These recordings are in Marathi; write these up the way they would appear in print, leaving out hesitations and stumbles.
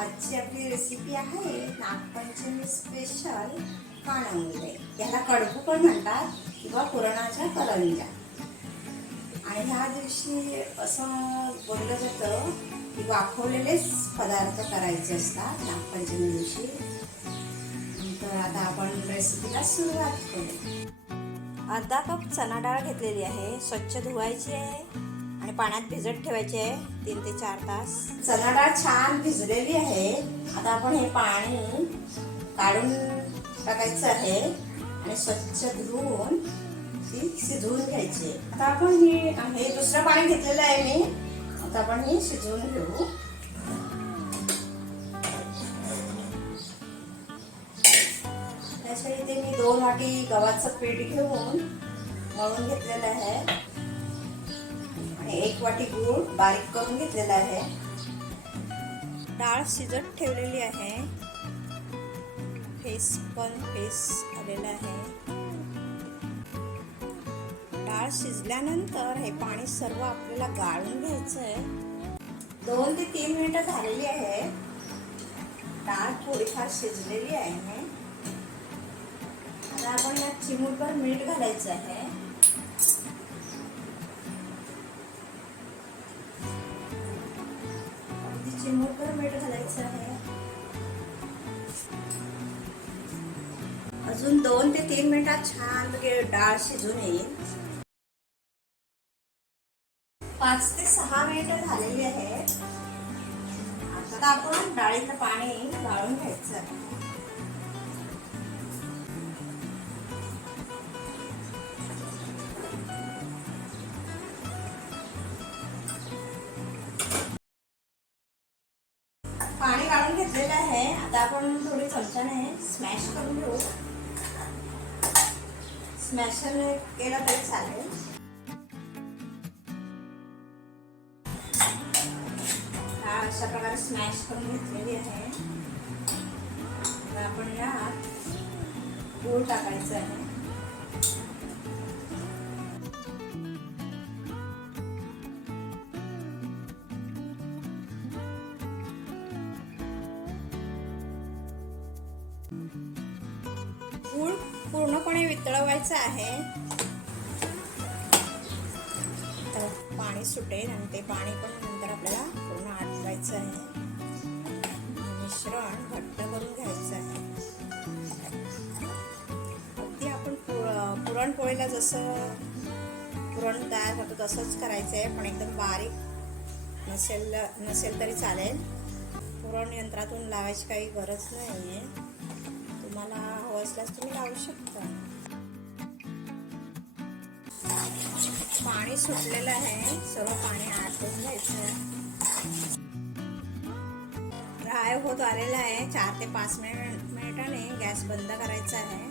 आजची आपली रेसिपी आहे नागपंचमी स्पेशल कानवले. याला कडबू पण म्हणतात किंवा पुरणाच्या करंज्या. आणि ह्या दिवशी असं बोललं जातं की वाफवलेलेच पदार्थ करायचे असतात नागपंचमी दिवशी. तर आता आपण रेसिपीला सुरुवात करू. अर्धा कप चणा डाळ घेतलेली आहे, स्वच्छ धुवायची आहे आणि पाण्यात भिजत ठेवायची आहे 3 ते 4 तास. चणा डाळ छान भिजलेली आहे. आता आपण हे पाणी काढून टाकायचं आहे आणि स्वच्छ धुवून ती शिजवून घ्यायची. आता आपण हे दुसरं पाणी घेतलेलं आहे मी. आता आपण हे शिजवून घेऊ. त्यासाठी इथे मी 2 वाटी गव्हाचं पीठ घेऊन मळून घेतलेलं आहे आणि 1 वाटी गूळ बारीक करून घेतलेला आहे. डाळ शिजत ठेवलेली आहे. फेस आलेला आहे. डाळ शिजल्यानंतर हे पाणी सर्व आपल्याला गाळून घ्यायचं आहे. 2 ते 3 मिनिटं झालेली आहे. डाळ थोडीफार शिजलेली आहे. आता आपण यात चिमूटभर मीठ घालायचं आहे. चिमूटभर मीठ घालायचं आहे. अजून 2 ते 3 मिनिटात छान डाळ शिजून येईल. 5 ते 6 मिनिटं झालेली आहेत. आता आपण डाळीचं पाणी गाळून घ्यायचं आहे. पाणी गाळून घेतलेलं आहे. आता आपण थोडी चमच्याने स्मॅश करून घेऊ. स्मॅशर केला तरी चालेल. डाळ अशा प्रकारे स्मॅश करून घेतलेली आहे. आता आपण यात गूळ टाकायचं आहे. गूळ पूर्णपणे वितळवायचं आहे. तर पाणी सुटेल आणि ते पाणी पण नंतर आपल्याला पूर्ण आटवायचं आहे. मिश्रण घट्ट करून घ्यायचं आहे. अगदी आपण पुरणपोळीला जसं पुरण तयार करतो तसंच करायचं आहे, पण एकदम बारीक नसेल तरी चालेल. पुरण यंत्रातून लावायची काही गरज नाही आहे. तुम्हाला हवं असल्यास तुम्ही लावू शकता. पाणी सुटलेलं आहे. सर्व पाणी आटून घ्यायचं. ड्राय होत आलेलं आहे. 4 ते 5 मिनिटाने गॅस बंद करायचा आहे.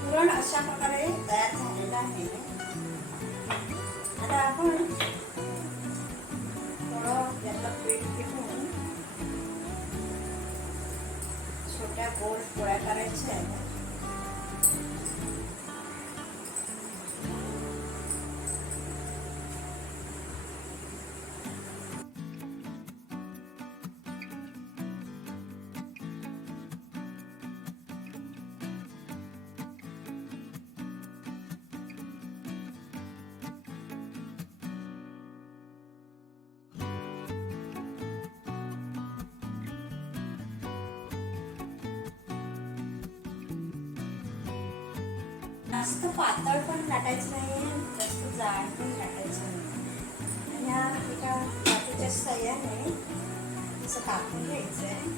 पुरण अशा प्रकारे तयार झालेलं आहे. आता आपण यातलं पीठ घेऊन छोट्या गोल पोळ्या करायच्या आहेत. जास्त पातळ पण लाटायचं नाही, जास्त जाड पण लाटायचं नाही. ह्या एका काठीच्या साह्याने असं कापून घ्यायचं आहे.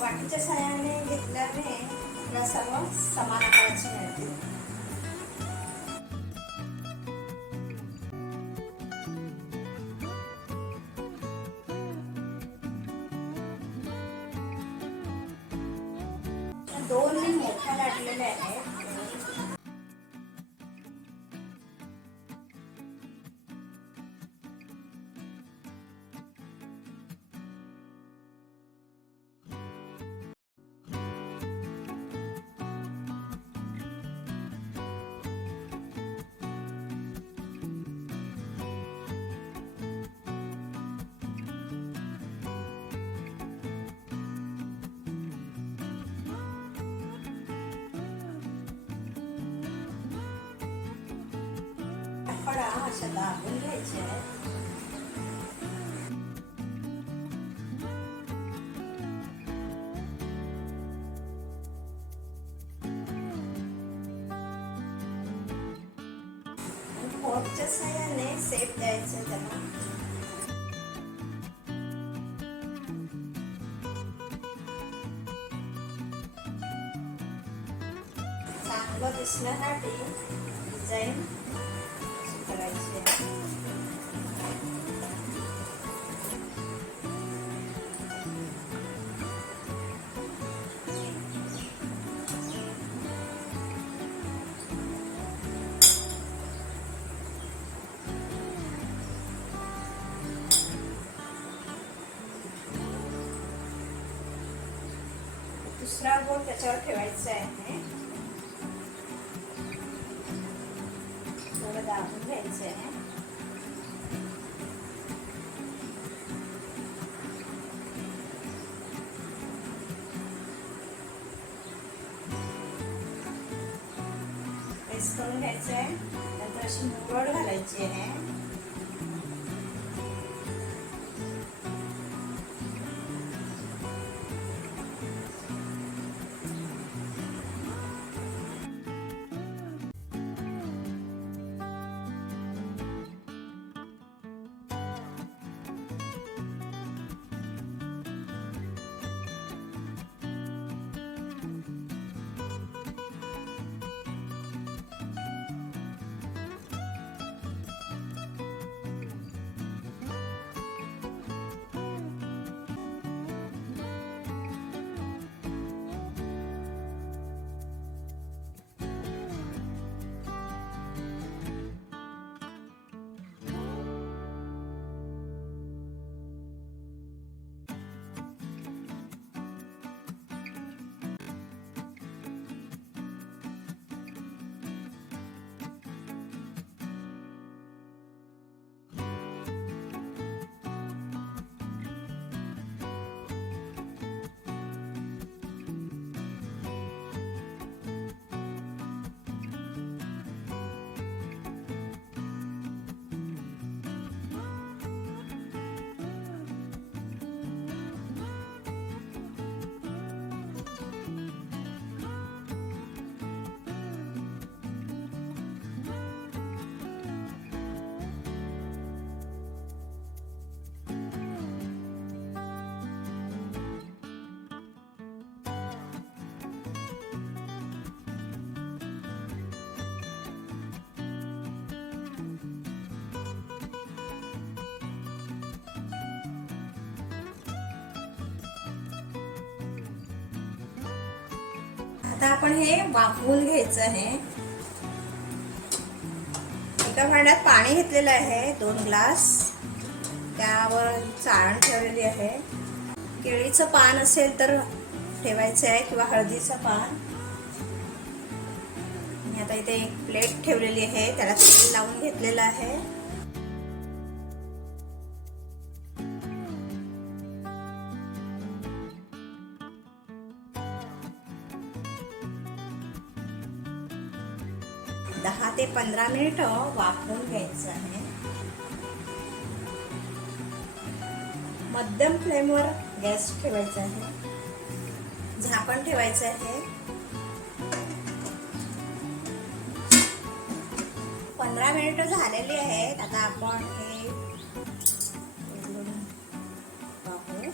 वाटीच्या साह्याने घेतल्याने आपल्या सर्व समान आकाराची मिळते. दोन मी मोठ्या लाटलेल्या आहेत. अशा दाबून घ्यायच्या आहेत. फोर्कच्या साहाय्याने शेप द्यायचं त्याला. चांगलं दिसण्यासाठी डिझाईन करायची आहे. दुसरा गोल त्याच्यावर ठेवायचा आहे. थोडं दाबून घ्यायचं आहे. प्रेस करून घ्यायचं आहे. नंतर अशी मुरड घालायची आहे. आता आपण हे वाफवून घ्यायचं आहे. एका भांड्यात पाणी घेतलेलं आहे 2 ग्लास. त्यावर चाळण ठेवलेली आहे. केळीचं पान असेल तर ठेवायचं आहे किंवा हळदीचं पान. आणि आता इथे एक प्लेट ठेवलेली आहे, त्याला तेल लावून घेतलेलं आहे. दहा ते 15 मिनिटं वाफवून घ्यायचं आहे. मध्यम फ्लेमवर गॅस ठेवायचा आहे. झाकण ठेवायचं आहे. 15 मिनिटं झालेली आहेत. आता आपण हे पाहू.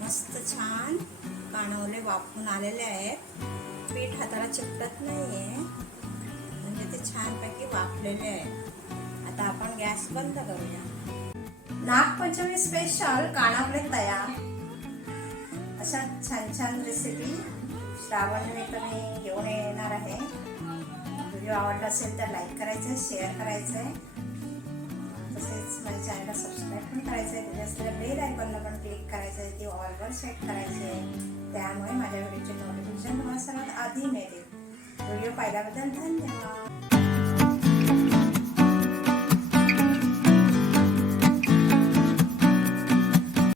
मस्त छान कानवले वाफून आलेले आहेत. पीठ हाताला चिकटत नाहीये, म्हणजे ते छानपैकी वाफलेले आहे. आता आपण गॅस बंद करूया. नागपंचमी स्पेशल कानवले तयार. अशा छान छान रेसिपी श्रावणनिमित्त मी घेऊन येणार आहे. व्हिडिओ आवडला असेल तर लाईक करायचं, शेअर करायचं, तसेच माझ्या चॅनलला सबस्क्राईब पण करायचं आहे. तिथे असलेल्या बेल आयकॉनला पण क्लिक करायचं आहे, ती ऑलवर सेट करायची आहे. त्यामुळे माझ्या व्हिडिओचे नोटिफिकेशन तुम्हाला सर्वात आधी मिळेल. व्हिडिओ पाहिल्याबद्दल धन्यवाद.